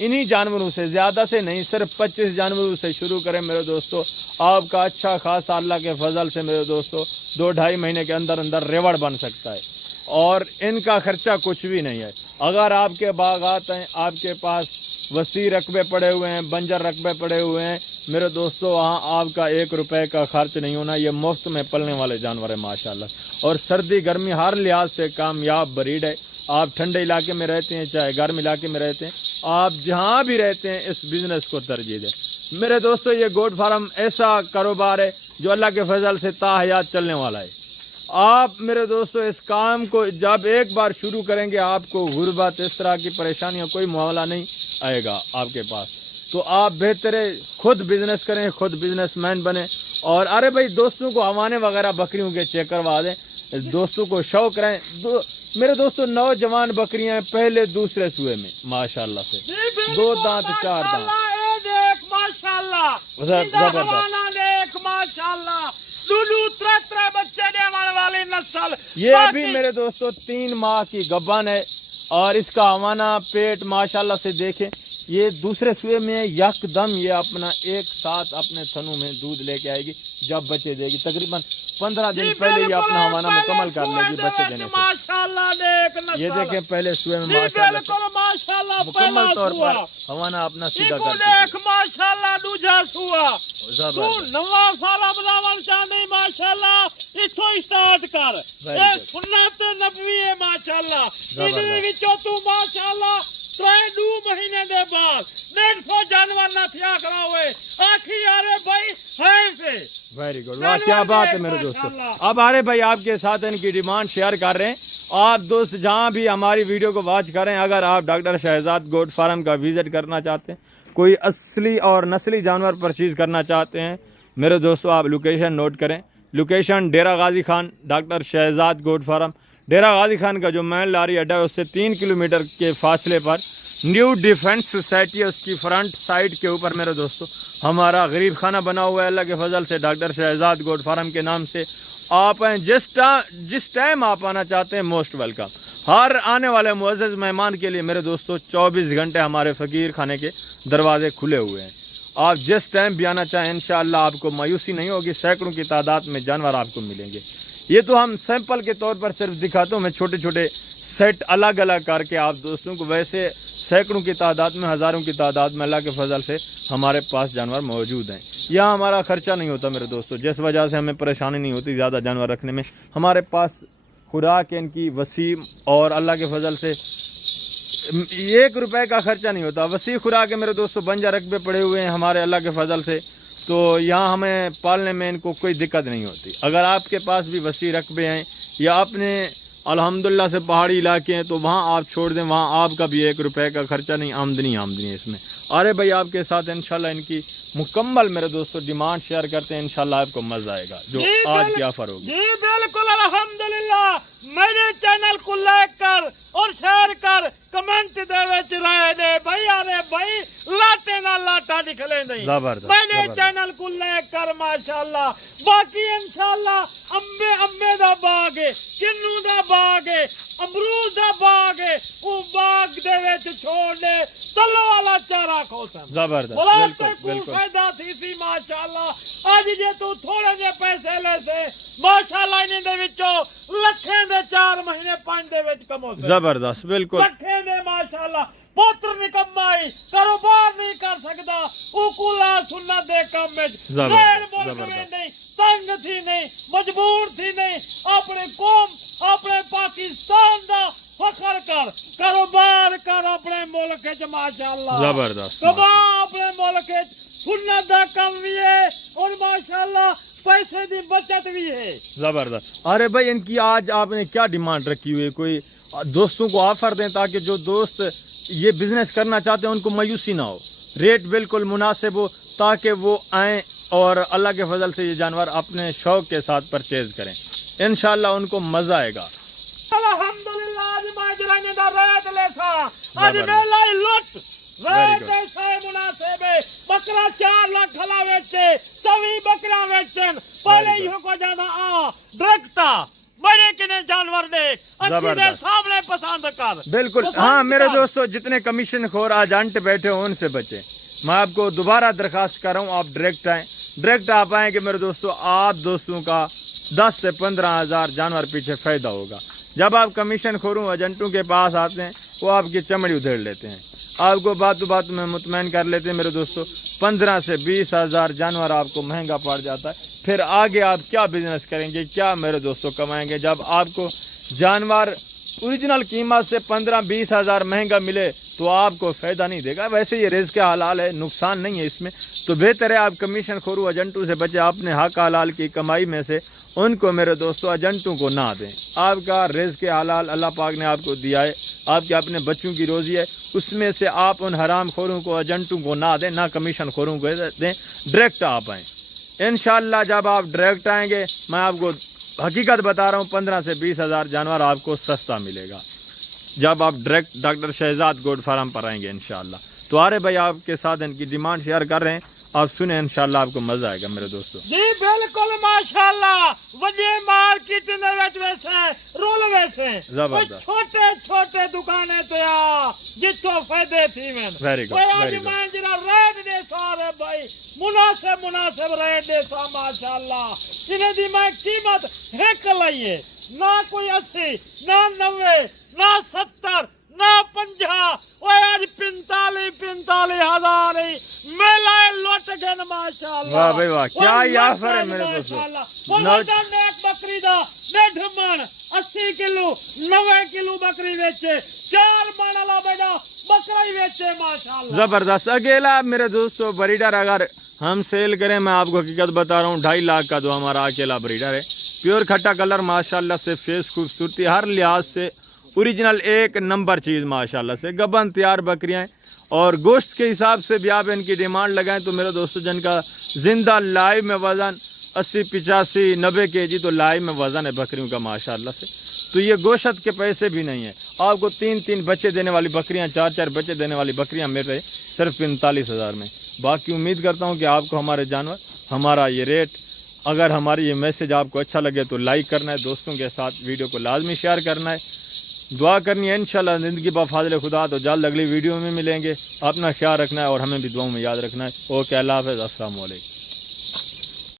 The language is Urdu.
انہی جانوروں سے، زیادہ سے نہیں، صرف 25 جانوروں سے شروع کریں میرے دوستو، آپ کا اچھا خاصا اللہ کے فضل سے میرے دوستو 2-2.5 مہینے کے اندر اندر ریوڑ بن سکتا ہے، اور ان کا خرچہ کچھ بھی نہیں ہے۔ اگر آپ کے باغات ہیں، آپ کے پاس وسیع رقبے پڑے ہوئے ہیں، بنجر رقبے پڑے ہوئے ہیں میرے دوستو، وہاں آپ کا 1 روپے کا خرچ نہیں ہونا، یہ مفت میں پلنے والے جانور ہیں ماشاءاللہ، اور سردی گرمی ہر لحاظ سے کامیاب بریڈ ہے۔ آپ ٹھنڈے علاقے میں رہتے ہیں چاہے گرم علاقے میں رہتے ہیں، آپ جہاں بھی رہتے ہیں اس بزنس کو ترجیح دیں میرے دوستو۔ یہ گوٹ فارم ایسا کاروبار ہے جو اللہ کے فضل سے تا حیات چلنے والا ہے۔ آپ میرے دوستو اس کام کو جب ایک بار شروع کریں گے، آپ کو غربت اس طرح کی پریشانیاں کوئی معاملہ نہیں آئے گا آپ کے پاس، تو آپ بہتر ہے خود بزنس کریں، خود بزنس مین بنیں۔ اور ارے بھائی دوستوں کو ہوانے وغیرہ بکریوں کے چیک کروا دیں، دوستوں کو شوق رہیں۔ میرے دوستوں نوجوان بکریاں ہیں پہلے دوسرے سوئے میں ماشاءاللہ سے، 2 دانت 4 دانت ماشاءاللہ زبردست، ماشاءاللہ دودھو 3 بچے دینے والی نسل۔ یہ ابھی میرے دوستو 3 ماہ کی گبن ہے، اور اس کا ہوانا پیٹ ماشاءاللہ سے دیکھیں، یہ دوسرے سوئے میں ہے، یک دم یہ اپنا ایک ساتھ اپنے تھنوں میں دودھ لے کے آئے گی جب بچے دے گی، تقریباً 15 دن پہلے یہ اپنا ہوانا مکمل کر لے گی بچے دینے سے۔ یہ دیکھیں پہلے سوئے میں ماشاءاللہ مکمل طور پر ہوانا اپنا سیدھا کر چکی ہے۔ ماشاءاللہ دوجا سوا زبردست، نواں سال بناون چاہندی ماشاءاللہ اتھوں سٹارٹ کر، اے سنت نبوی ہے ماشاءاللہ، انہی وچوں تو ماشاءاللہ 2 مہینے دے بعد 150 جانور نہ تھیا کرا ہوئے آخی یارے بھائی ہے سے۔ ویری گڈ، واہ کیا بات ہے میرے دوستو۔ اب آرے بھائی آپ کے ساتھ ان کی ڈیمانڈ شیئر کر رہے ہیں، آپ دوست جہاں بھی ہماری ویڈیو کو واچ کریں، اگر آپ ڈاکٹر شہزاد گوٹ فارم کا وزٹ کرنا چاہتے ہیں، کوئی اصلی اور نسلی جانور پرچیز کرنا چاہتے ہیں میرے دوستو، آپ لوکیشن نوٹ کریں، لوکیشن ڈیرہ غازی خان ڈاکٹر شہزاد گوٹ فارم، ڈیرہ غازی خان کا جو مین لاری اڈا ہے اس سے 3 کلومیٹر کے فاصلے پر نیو ڈیفنس سوسائٹی ہے، اس کی فرنٹ سائڈ کے اوپر میرے دوستو ہمارا غریب خانہ بنا ہوا ہے اللہ کے فضل سے ڈاکٹر شہزاد گوٹ فارم کے نام سے۔ آپ ہیں جس ٹائم آپ آنا چاہتے ہیں موسٹ ویلکم۔ ہر آنے والے معزز مہمان کے لیے میرے دوستو 24 گھنٹے ہمارے فقیر خانے کے دروازے کھلے ہوئے ہیں، آپ جس ٹائم بھی آنا چاہیں انشاءاللہ آپ کو مایوسی نہیں ہوگی، سینکڑوں کی تعداد میں جانور آپ کو ملیں گے۔ یہ تو ہم سیمپل کے طور پر صرف دکھاتا ہوں، میں چھوٹے چھوٹے سیٹ الگ الگ کر کے آپ دوستوں کو، ویسے سینکڑوں کی تعداد میں، ہزاروں کی تعداد میں اللہ کے فضل سے ہمارے پاس جانور موجود ہیں۔ یہاں ہمارا خرچہ نہیں ہوتا میرے دوستو، جس وجہ سے ہمیں پریشانی نہیں ہوتی زیادہ جانور رکھنے میں، ہمارے پاس خوراک ان کی وسیع، اور اللہ کے فضل سے 1 روپے کا خرچہ نہیں ہوتا، وسیع خوراک ہے میرے دوستو، بنجر رقبے پڑے ہوئے ہیں ہمارے اللہ کے فضل سے، تو یہاں ہمیں پالنے میں ان کو کوئی دقت نہیں ہوتی۔ اگر آپ کے پاس بھی وسیع رقبے ہیں یا اپنے الحمدللہ سے پہاڑی علاقے ہیں تو وہاں آپ چھوڑ دیں، وہاں آپ کا بھی 1 روپے کا خرچہ نہیں، آمدنی ہے اس میں۔ ارے بھائی آپ کے ساتھ انشاءاللہ ان کی مکمل میرے دوستو ڈیمانڈ شیئر کرتے ہیں، انشاءاللہ آپ کو مزہ آئے گا جو آج کی آفر ہوگی۔ جی بالکل الحمدللہ، میرے چینل کو لائک کر اور شیئر کر، کمنٹ دے وچ رائے دے بھائی، ارے بھائی لاٹے نہ لاٹا نکلے نہیں، میرے چینل کو لائک کر ماشاءاللہ۔ باقی انشاءاللہ امبے دا باغ ہے، کنو دا باغ ہے، امرود دا باغ ہے، او باغ دے وچ چھوڑ دے تلو والا چارہ کھوسن زبردست، بالکل بالکل فائدہ تھی سی ماشاءاللہ۔ اج جے تو تھوڑے جے پیسے لے سے ماشاءاللہ انہاں دے وچوں لکھیں دے 4 مہینے 5 دے وچ کمو سے زبردست، بالکل لکھیں دے ماشاءاللہ۔ پوتر نکمائی کاروبار نہیں کر سکدا، او کولا سنت دے کم وچ غیر ملک میں نہیں، تنگ تھی نہیں، مجبور تھی نہیں، اپنے قوم اپنے پاکستان دا فخر کر، کاروبار کر اپنے ملک وچ ماشاءاللہ، زبردست، کما اپنے ملک وچ سنت دا کم بھی ہے اور ماشاءاللہ پیسے دی بچت بھی ہے۔ زبردست۔ ارے بھائی ان کی آج آپ نے کیا ڈیمانڈ رکھی ہوئی ہے؟ کوئی دوستوں کو آفر دیں تاکہ جو دوست یہ بزنس کرنا چاہتے ہیں ان کو مایوسی نہ ہو، ریٹ بالکل مناسب ہو تاکہ وہ آئیں اور اللہ کے فضل سے یہ جانور اپنے شوق کے ساتھ پرچیز کریں، انشاءاللہ ان کو مزہ آئے گا۔ الحمدللہ آج میں جرانے دا ریٹ لے سا، آج میں لائی لٹ ریٹ ایسا مناسب ہے، بکرا 4 لاکھ کھلا ویچے، 24 بکرا ویچن، پہلے ہی کو جانا ڈائریکٹا میرے کنے جانور دے اچھی دے سامنے پسند کر بالکل ہاں میرے دوستو جتنے کمیشن خور ایجنٹ بیٹھے ہوں ان سے بچیں میں آپ کو دوبارہ درخواست کر رہا ہوں آپ ڈائریکٹ آئیں ڈائریکٹ آپ آئیں کہ میرے دوستو آپ دوستوں کا 10 سے 15 ہزار جانور پیچھے فائدہ ہوگا جب آپ کمیشن خوروں ایجنٹوں کے پاس آتے ہیں وہ آپ کی چمڑی ادھیڑ لیتے ہیں آپ کو بات میں مطمئن کر لیتے ہیں میرے دوستو 15 سے 20 ہزار جانور آپ کو مہنگا پڑ جاتا ہے پھر آگے آپ کیا بزنس کریں گے کیا میرے دوستو کمائیں گے جب آپ کو جانور اوریجنل قیمت سے 15-20 ہزار مہنگا ملے تو آپ کو فائدہ نہیں دے گا ویسے یہ رزق حلال ہے نقصان نہیں ہے اس میں تو بہتر ہے آپ کمیشن خورو ایجنٹوں سے بچے اپنے حق حلال کی کمائی میں سے ان کو میرے دوستو ایجنٹوں کو نہ دیں آپ کا رزق حلال اللہ پاک نے آپ کو دیا ہے آپ کے اپنے بچوں کی روزی ہے اس میں سے آپ ان حرام خوروں کو ایجنٹوں کو نہ دیں نہ کمیشن خوروں کو دیں ڈائریکٹ آپ آئیں انشاءاللہ جب آپ ڈائریکٹ آئیں گے میں آپ کو حقیقت بتا رہا ہوں 15 سے 20 ہزار جانور آپ کو سستا ملے گا جب آپ direct doctor Shahzad goat farm پر آئیں گے انشاءاللہ تو آرے بھائی آپ کے ساتھ ان کی ڈیمانڈ شیئر کر رہے ہیں آپ سنیں انشاءاللہ آپ کو مزہ آئے گا میرے دوستو جی بالکل ماشاءاللہ وجہ مارکیٹ نے ویسے رول ویسے زبردست چھوٹے چھوٹے دکانیں تو جتوں فائدے تھی میں ویری گڈ جنا ریٹ دے سارے بھائی مناسب ریٹ دے سا ماشاءاللہ انہیں دی میں قیمت ایک لائیے نہ کوئی 80 نہ 90 نہ 70 نہ 50 وہ آج 45 ہزار میلہ لوٹ گئے ماشاءاللہ واہ بھائی واہ کیا ہی آفر ہے میرے دوستو ایک بکری دا ڈیڑھ من 80 کلو 90 کلو بکری ویچے 4 من والا بیٹا بکرا ہی ویچے ماشاءاللہ زبردست اکیلا میرے دوستو بریڈر اگر ہم سیل کریں میں آپ کو حقیقت بتا رہا ہوں 2.5 لاکھ کا جو ہمارا اکیلا بریڈر ہے پیور کھٹا کلر ماشاءاللہ سے فیس خوبصورتی ہر لحاظ سے اوریجنل ایک نمبر چیز ماشاءاللہ سے گبن تیار بکریاں ہیں اور گوشت کے حساب سے بھی آپ ان کی ڈیمانڈ لگائیں تو میرے دوستو جن کا زندہ لائیو میں وزن 80-85-90 kg تو لائیو میں وزن ہے بکریوں کا ماشاءاللہ سے تو یہ گوشت کے پیسے بھی نہیں ہیں آپ کو 3 بچے دینے والی بکریاں 4 بچے دینے والی بکریاں مل رہی صرف 45 ہزار میں باقی امید کرتا ہوں کہ آپ کو ہمارے جانور ہمارا یہ ریٹ اگر ہماری یہ میسج آپ کو اچھا لگے تو لائک کرنا ہے دوستوں کے ساتھ ویڈیو کو لازمی شیئر کرنا ہے دعا کرنی ہے انشاءاللہ زندگی بفاضل خدا تو جلد اگلی ویڈیو میں ملیں گے اپنا خیال رکھنا ہے اور ہمیں بھی دعاؤں میں یاد رکھنا ہے اوکے اللہ حافظ السلام علیکم